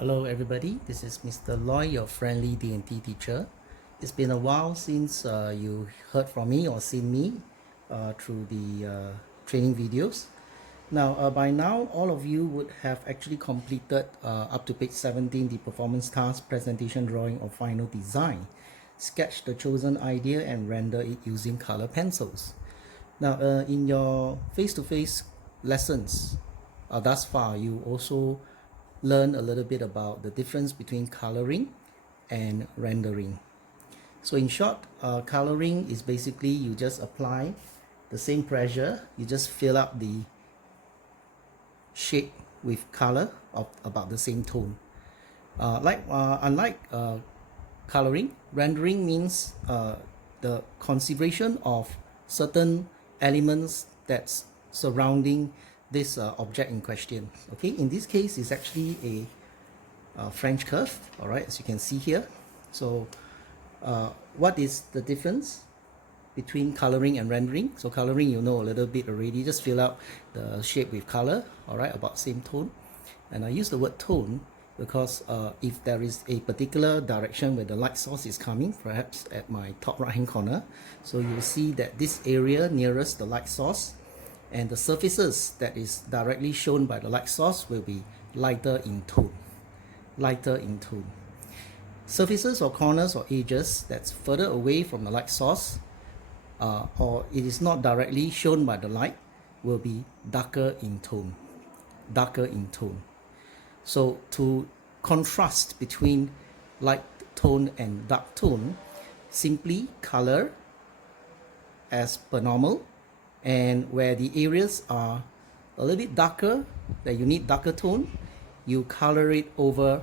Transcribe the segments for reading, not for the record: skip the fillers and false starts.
Hello everybody, this is Mr. Loy, your friendly D&T teacher. It's been a while since you heard from me or seen me through the training videos. Now, by now, all of you would have actually completed up to page 17, the performance task, presentation drawing or final design. Sketch the chosen idea and render it using color pencils. Now, in your face-to-face lessons thus far, you also learn a little bit about the difference between coloring and rendering. So in short, coloring is basically you just apply the same pressure, you just fill up the shape with color of about the same tone. Unlike coloring, rendering means the consideration of certain elements that's surrounding this object in question. Okay, in this case, it's actually a French curve. All right, as you can see here. So, what is the difference between coloring and rendering? So, coloring, you know a little bit already. Just fill out the shape with color. All right, about same tone. And I use the word tone because if there is a particular direction where the light source is coming, perhaps at my top right hand corner, so you will see that this area nearest the light source and the surfaces that is directly shown by the light source will be lighter in tone. Lighter in tone. Surfaces or corners or edges that's further away from the light source or it is not directly shown by the light will be darker in tone. Darker in tone. So to contrast between light tone and dark tone, simply color as per normal, and where the areas are a little bit darker, that you need darker tone, you color it over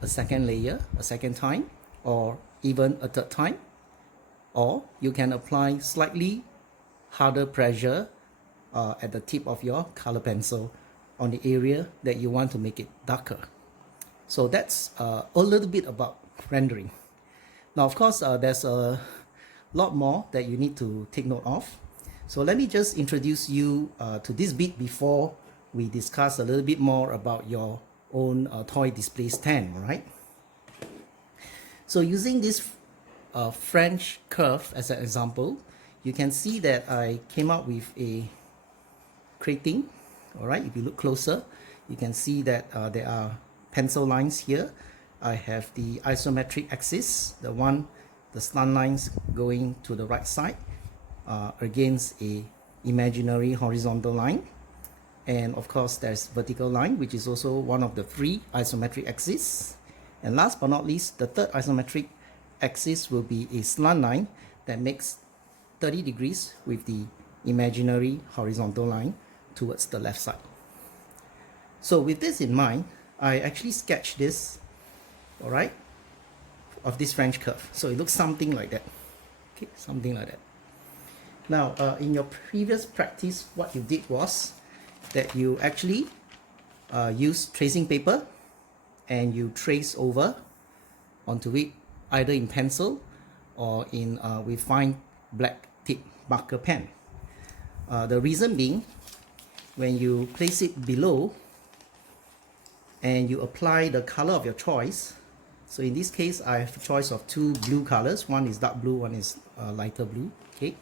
a second layer, a second time, or even a third time. Or you can apply slightly harder pressure at the tip of your color pencil on the area that you want to make it darker. So that's a little bit about rendering. Now, of course, there's a lot more that you need to take note of. So let me just introduce you to this bit before we discuss a little bit more about your own toy display stand, all right? So using this French curve as an example, you can see that I came up with a crating, all right? If you look closer, you can see that there are pencil lines here. I have the isometric axis, the slant lines going to the right side, against a imaginary horizontal line, and of course there's vertical line, which is also one of the three isometric axes. And last but not least, the third isometric axis will be a slant line that makes 30 degrees with the imaginary horizontal line towards the left side. So with this in mind, I actually sketched this, all right, of this French curve. So it looks something like that. Okay, something like that. Now, in your previous practice, what you did was that you actually use tracing paper and you trace over onto it either in pencil or in with fine black tip marker pen. The reason being, when you place it below and you apply the color of your choice, so in this case I have a choice of two blue colors, one is dark blue, one is lighter blue, okay?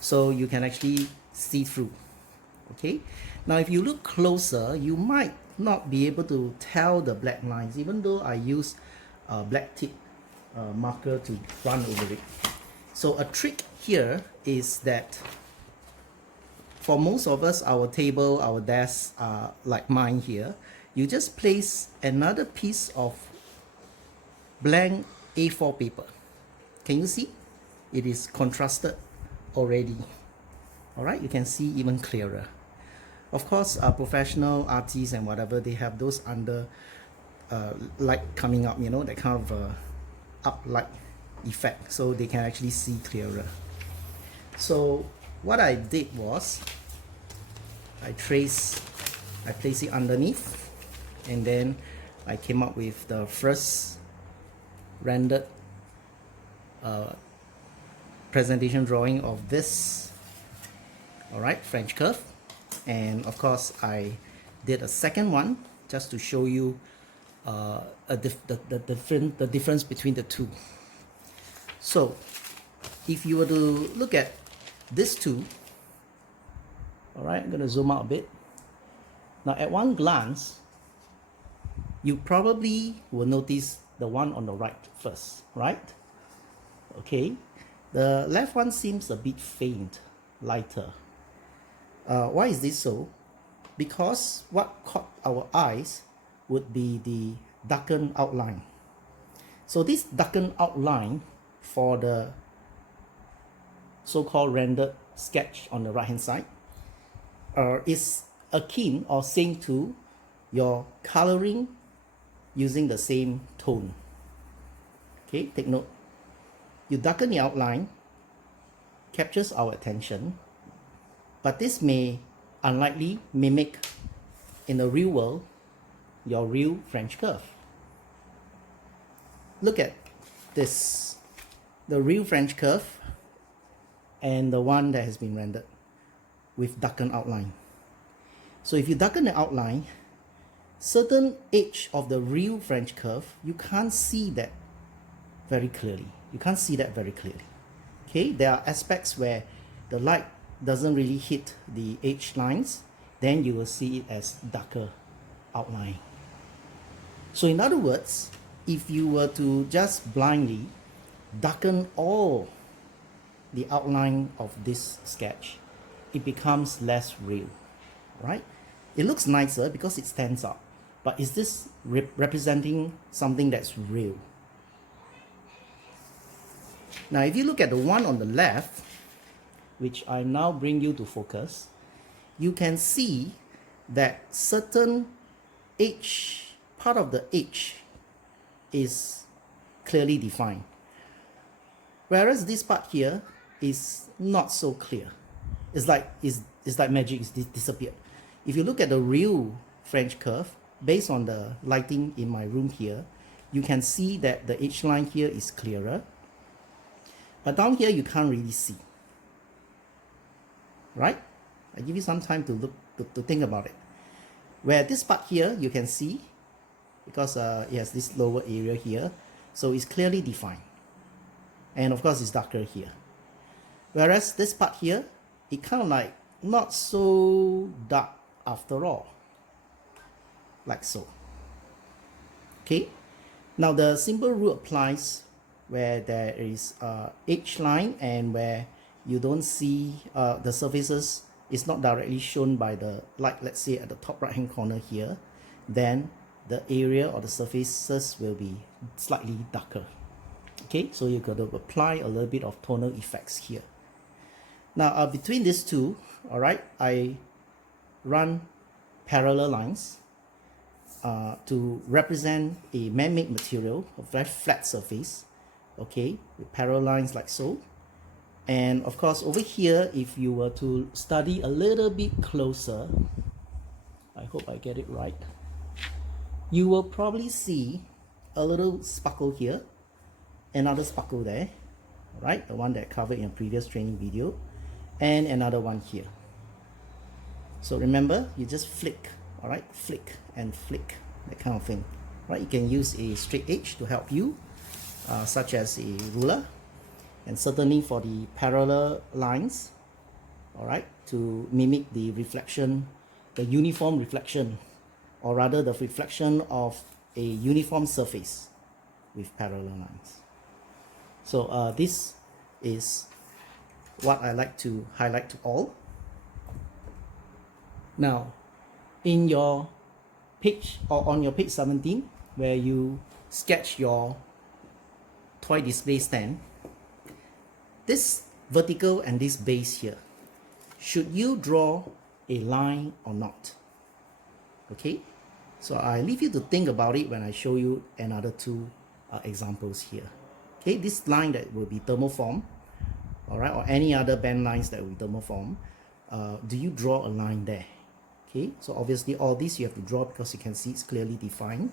So you can actually see through, okay? Now if you look closer, you might not be able to tell the black lines, even though I use a black tip marker to run over it. So a trick here is that for most of us, our table, our desks are like mine here. You just place another piece of blank A4 paper. Can you see? It is contrasted already. All right, you can see even clearer. Of course, professional artists and whatever, they have those under light coming up, you know, that kind of up light effect, so they can actually see clearer. So what I did was I placed it underneath, and then I came up with the first rendered presentation drawing of this, all right, French curve. And of course I did a second one just to show you the difference between the two. So if you were to look at this two, all right, I'm going to zoom out a bit. Now at one glance, you probably will notice the one on the right first, right? Okay, the left one seems a bit faint, lighter. Why is this so? Because what caught our eyes would be the darkened outline. So this darkened outline for the so-called rendered sketch on the right hand side is akin or same to your coloring using the same tone. Okay, take note. You darken the outline, captures our attention, but this may unlikely mimic in the real world your real French curve. Look at this, the real French curve and the one that has been rendered with darkened outline. So if you darken the outline, certain edge of the real French curve, you can't see that very clearly. You can't see that very clearly. Okay, there are aspects where the light doesn't really hit the edge lines, then you will see it as darker outline. So in other words, if you were to just blindly darken all the outline of this sketch, it becomes less real, right? It looks nicer because it stands out, but is this representing something that's real? Now if you look at the one on the left, which I now bring you to focus, you can see that certain edge, part of the edge is clearly defined, whereas this part here is not so clear. It's like magic, it's disappeared. If you look at the real French curve, based on the lighting in my room here, you can see that the edge line here is clearer, but down here you can't really see, right? I give you some time to look to think about it. Where this part here you can see, because it has this lower area here, so it's clearly defined, and of course it's darker here. Whereas this part here, it kind of like not so dark after all, like so. Okay, now the simple rule applies where there is edge line and where you don't see the surfaces is not directly shown by the light, let's say at the top right hand corner here, then the area or the surfaces will be slightly darker. Okay, so you got to apply a little bit of tonal effects here. Now between these two, all right, I run parallel lines to represent a man-made material, a very flat surface, okay, with parallel lines like so. And of course over here, if you were to study a little bit closer, I hope I get it right, you will probably see a little sparkle here, another sparkle there, right, the one that I covered in a previous training video, and another one here. So remember, you just flick, all right, flick and flick, that kind of thing, right? You can use a straight edge to help you, such as a ruler, and certainly for the parallel lines, all right, to mimic the reflection, the uniform reflection, or rather the reflection of a uniform surface with parallel lines. So this is what I like to highlight to all. Now, in your page or on your page 17, where you sketch your toy display stand, this vertical and this base here, should you draw a line or not? Okay, so I leave you to think about it when I show you another two examples here. Okay, this line that will be thermoform, all right, or any other band lines that will be thermoform, do you draw a line there? Okay, so obviously all this you have to draw because you can see it's clearly defined.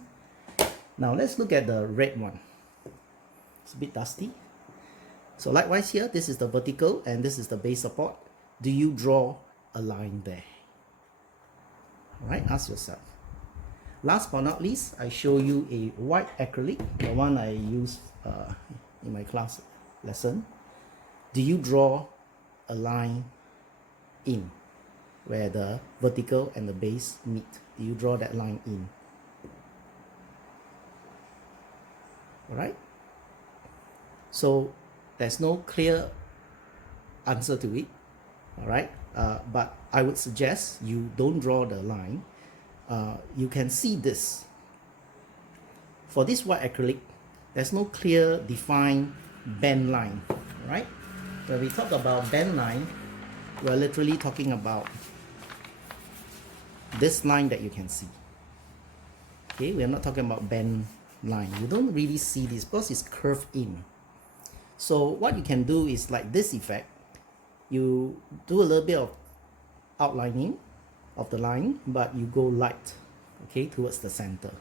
Now let's look at the red one. It's a bit dusty. So likewise here, this is the vertical and this is the base support. Do you draw a line there? All right, ask yourself. Last but not least, I show you a white acrylic, the one I used in my class lesson. Do you draw a line in where the vertical and the base meet? Do you draw that line in? Alright? So there's no clear answer to it. Alright? But I would suggest you don't draw the line. You can see this. For this white acrylic, there's no clear defined bend line. Right? When we talk about bend line, we're literally talking about this line that you can see. Okay, we're not talking about bend line. You don't really see this because it's curved in. So what you can do is like this effect. You do a little bit of outlining of the line, but you go light, okay, towards the center.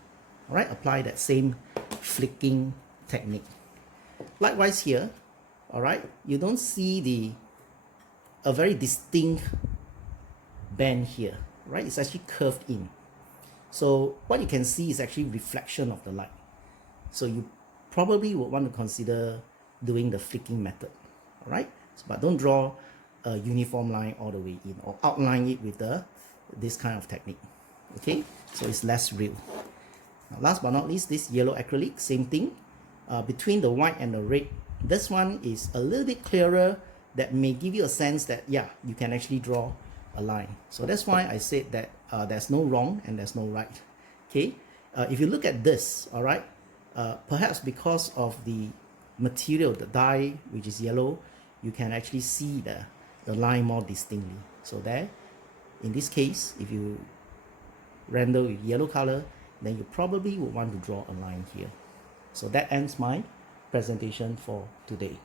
All right, apply that same flicking technique. Likewise here, all right, you don't see a very distinct bend here, right? It's actually curved in. So what you can see is actually reflection of the light. So you probably would want to consider doing the flicking method, all right? But don't draw a uniform line all the way in or outline it with this kind of technique, okay? So it's less real. Now, last but not least, this yellow acrylic, same thing. Between the white and the red, this one is a little bit clearer. That may give you a sense that, yeah, you can actually draw a line. So that's why I said that there's no wrong and there's no right, okay? If you look at this, all right, perhaps because of the material, the dye, which is yellow, you can actually see the line more distinctly. So there, in this case, if you render with yellow color, then you probably would want to draw a line here. So that ends my presentation for today.